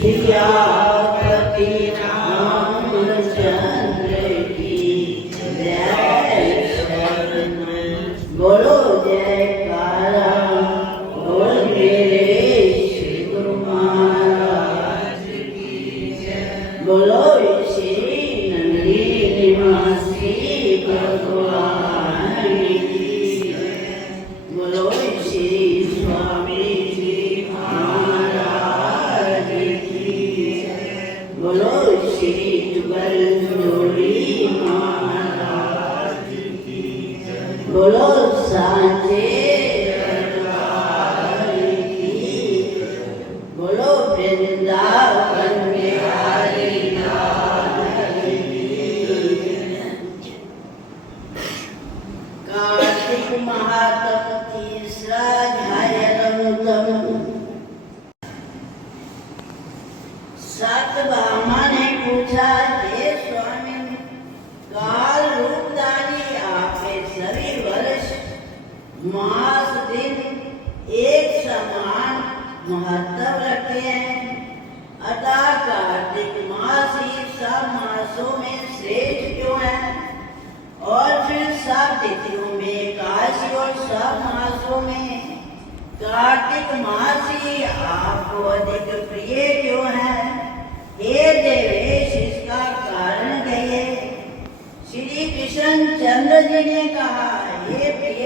सियापति रामचंद्र की जय। बोलो जयकारा बोल मेरे श्री गुरु महाराज की जय। बोलो श्री नंदी निवासी भगवान की जय। बोलो श्री स्वामी जी महाराज की जय। बोलो श्री जुगल जोड़ी महाराज की जय। बोलो सांचे दरबार की जय। बोलो वृंदावन बिहारी लाल की जय। कार्तिक महात्म तीसरा अध्याय। सत्यभामा ने पूछा, हे स्वामी, काल रूपधारी आपके सभी वर्ष मास दिन एक समान महत्व रखते हैं, अतः कार्तिक मास ही सब मासों में श्रेष्ठ क्यों है? और फिर सब तिथियों में एकादशी और सब मासों में कार्तिक मास ही आपको अधिक प्रिय क्यों है? हे देवेश, इसका कारण कहिए। श्री कृष्ण चंद्र जी ने कहा, हे प्रिय,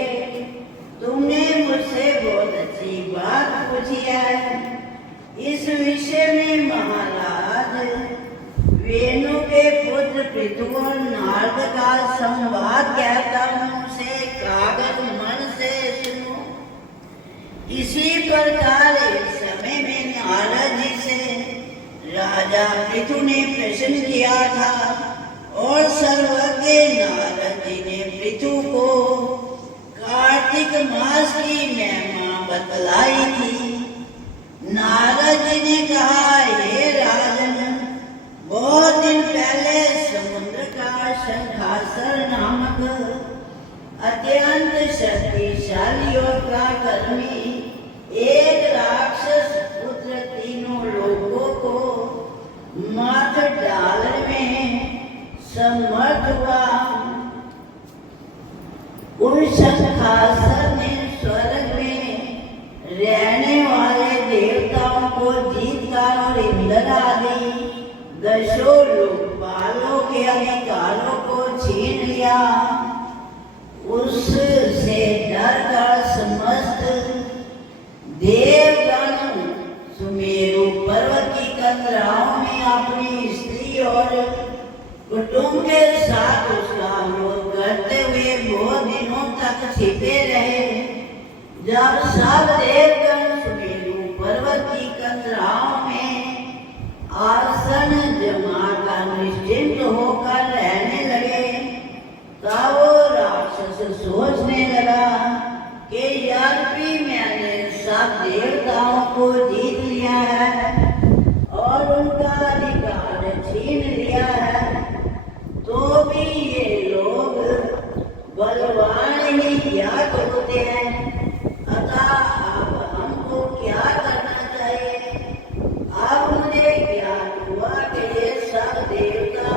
तुमने मुझसे बहुत अच्छी बात पूछी है। इस विषय में महाराज वेणु के पुत्र पृथु और नारद का संवाद कहता हूँ, उसे कागज मन से सुनो। इसी प्रकार इस समय में नारद जी से राजा पृथु ने प्रश्न किया था और सर्वज्ञ नारद जी ने पृथु को कार्तिक मास की महिमा बतलाई थी। नारद जी ने कहा, हे राजन, बहुत दिन पहले समुद्र का शंखासुर नामक अत्यंत शक्तिशाली और पराक्रमी एक राक्षस पुत्र तीनों लोगों को मात डालने में समर्थ हुआ। उस शंखासुर ने स्वर्ग में रहने वाले देवताओं को जीतकर और इंद्र आदि दशों लोकपालों के अधिकारों को छीन लिया। उससे डरकर समस्त देवगण सुमेरु पर्वत की कतराओं में अपनी स्त्री और कुटुंब के साथ उसका विरोध करते हुए बहुत दिनों तक छिपे रहे। जब सब देवगण सुमेरु पर्वत की कतराओं में आसन जमाकर निश्चिंत होकर रहने लगे, तब वो राक्षस सोचने लगा कि यद्यपि मैंने सब देवताओं को जीत लिया है और उनका अधिकार छीन लिया है, तो भी ये लोग बलवान ही ज्ञात होते हैं। अतः अब हमको क्या करना चाहिए? अब मुझे ज्ञान हुआ कि ये सब देवता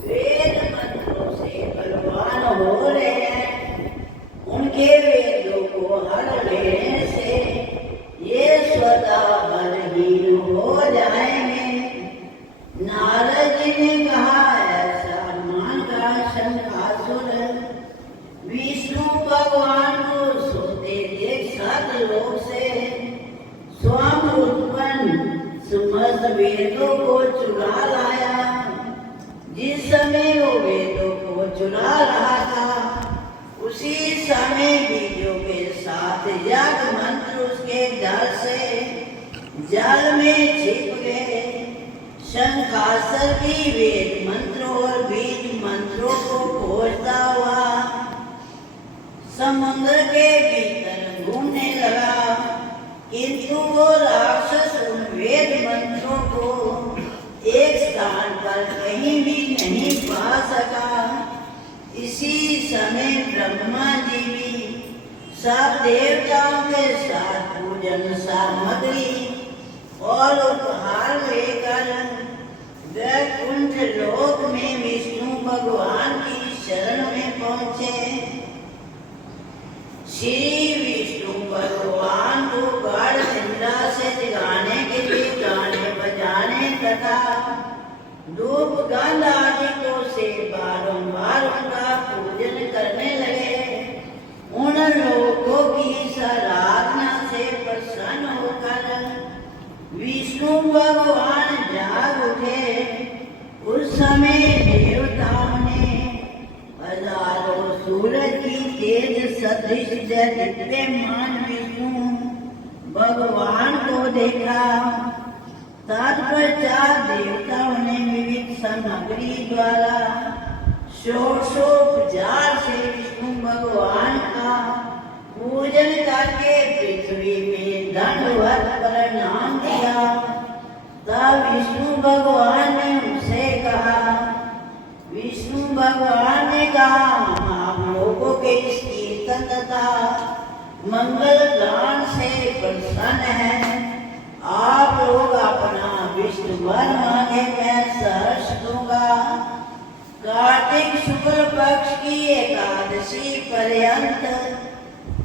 वेद मंत्रों से बलवान हो रहे हैं। उनके वेदों को हर लेने से ये स्वतः बलहीन हो जाएंगे। नारद जी ने कहा, ऐसा मानकर शंखासुर विष्णु भगवान को सोते देख सतलोक से स्वयं उत्पन्न समस्त वेदों को चुरा लाया। जिस समय वो वेदों को चुरा रहा था, उसी समय बीजों के साथ यज्ञ मंत्र उसके डर से जल में छिप गए। शंखासुर भी वेद मंत्रों और बीज मंत्रों को खोजता हुआ समुद्र के भीतर घूमने लगा, किंतु वो राक्षस उन वेद मंत्रों को एक स्थान पर कहीं भी नहीं पा सका। इसी समय ब्रह्मा जी भी सब देवताओं के साथ पूजन सामग्री और उपहार भगवान की शरण में पहुंचे। श्री विष्णु भगवान को गाढ़ निद्रा से जगाने के लिए गाने बजाने तथा धूप गंध आदि को से बारंबार उनका पूजन करने लगे। उन लोगों की आराधना से प्रसन्न होकर विष्णु भगवान जाग उठे। उस समय देवताओं ने हजारों सूरज की तेज सदृश दिव्यमान विष्णु भगवान को देखा। तत्पश्चात देवताओं ने विविध सामग्री द्वारा षोडशोपचार से विष्णु भगवान का पूजन करके पृथ्वी में दंडवत प्रणाम किया। तब विष्णु भगवान ने उनसे कहा, विष्णु भगवान ने कहा, आप लोगों के इस कीर्तन तथा मंगल गान से प्रसन्न हैं। आप लोग अपना विष्णु वर मांगे, मैं सहर्ष दूंगा। कार्तिक शुक्ल पक्ष की एकादशी पर्यंत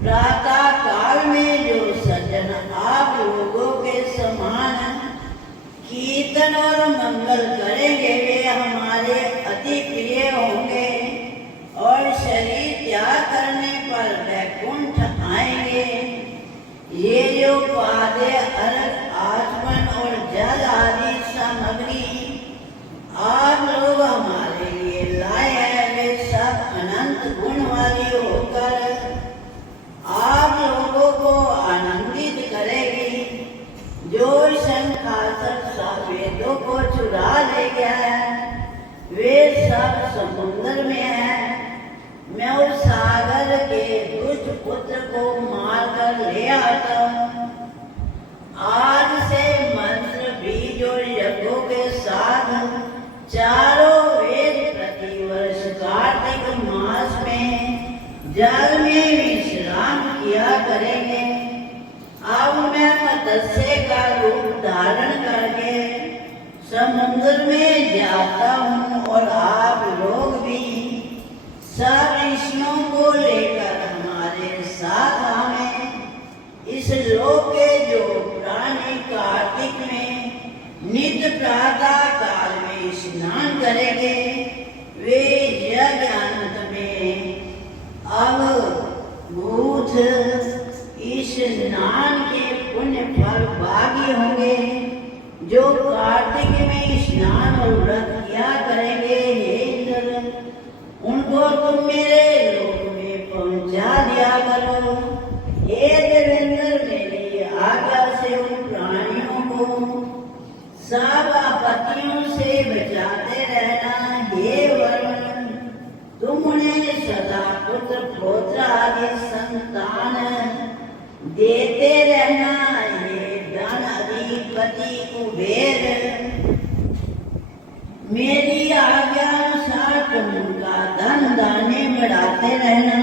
प्रातः काल में जो सज्जन आप लोगों के समान कीर्तन और मंगल करेंगे वे हमारे अति प्रिय होंगे और शरीर त्याग करने पर वैकुंठ आएंगे। ये जो पादे अर्घ आचमन और जल आदि सामग्री आप लोग हमारे लिए लाए हैं वे सब अनंत गुण वाली होकर आप लोगों को आनंदित करेगी। जो शंखासर वेदों को चुरा ले गया है वे सब समुद्र में है। मैं उस सागर के दुष्ट पुत्र को मारकर ले आता हूँ। आज से मंत्र बीज और यज्ञों के साथ चारों वेद प्रतिवर्ष कार्तिक मास में जल में विश्राम किया करेंगे। अब मैं मत्स्य का रूप धारण करके समुद्र में जाता हूँ और आप लोग भी सब ऋषियों को लेकर हमारे साथ आवे। इस लोक के जो प्राणी कार्तिक में नित्य प्रातः काल में स्नान करेंगे वे यज्ञ अंत में अवभूत इस स्नान के पुण्य फल भागी होंगे। जो कार्तिक में स्नान और व्रत किया करेंगे हे इंद्र, उनको तुम मेरे लोक में पहुंचा दिया करो। हे देवेंद्र, मेरी आज्ञा से उन प्राणियों को सब आपत्तियों से बचाते रहना। हे वरुण, तुम उन्हें सदा पुत्र पौत्र आदि संतान देते रहना। ये धन अधिपति कुबेर, मेरी आज्ञा अनुसार तुम उनका धन दाने बढ़ाते रहना,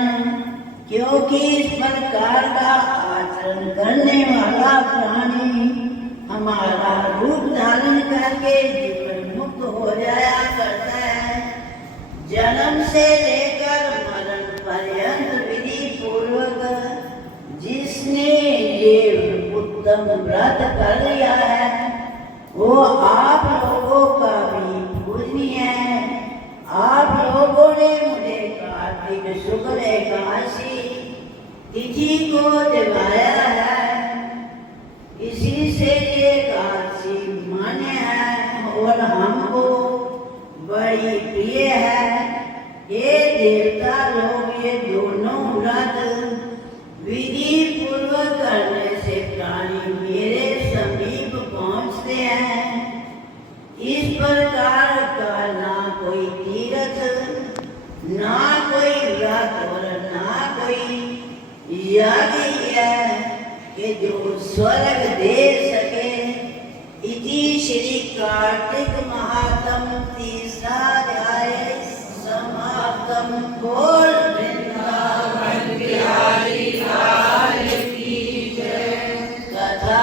क्योंकि इस प्रकार का आचरण करने वाला प्राणी हमारा रूप धारण करके जीवन मुक्त हो जाया करता है। जन्म से लेकर मरण पर्यंत विधि पूर्वक जिसने ये उत्तम व्रत कर लिया है वो आप लोगों का भी पूजनीय है। आप लोगों ने मुझे कार्तिक शुक्ल एकादशी तिथि को जगाया है, इसी से ये एकादशी मान्य है और हमको बड़ी प्रिय है। ये देवता लोग ये दोनों व्रत विधि पूर्वक करने से प्राणी मेरे समीप पहुंचते हैं। इस प्रकार का ना कोई तीर्थ, ना कोई व्रत और ना कोई यज्ञ है कि जो स्वर्ग दे सके। इति श्री कार्तिक महात्म तीसरा अध्याय समाप्तम। बोल वृंदावन बिहारी लाल की जय। कथा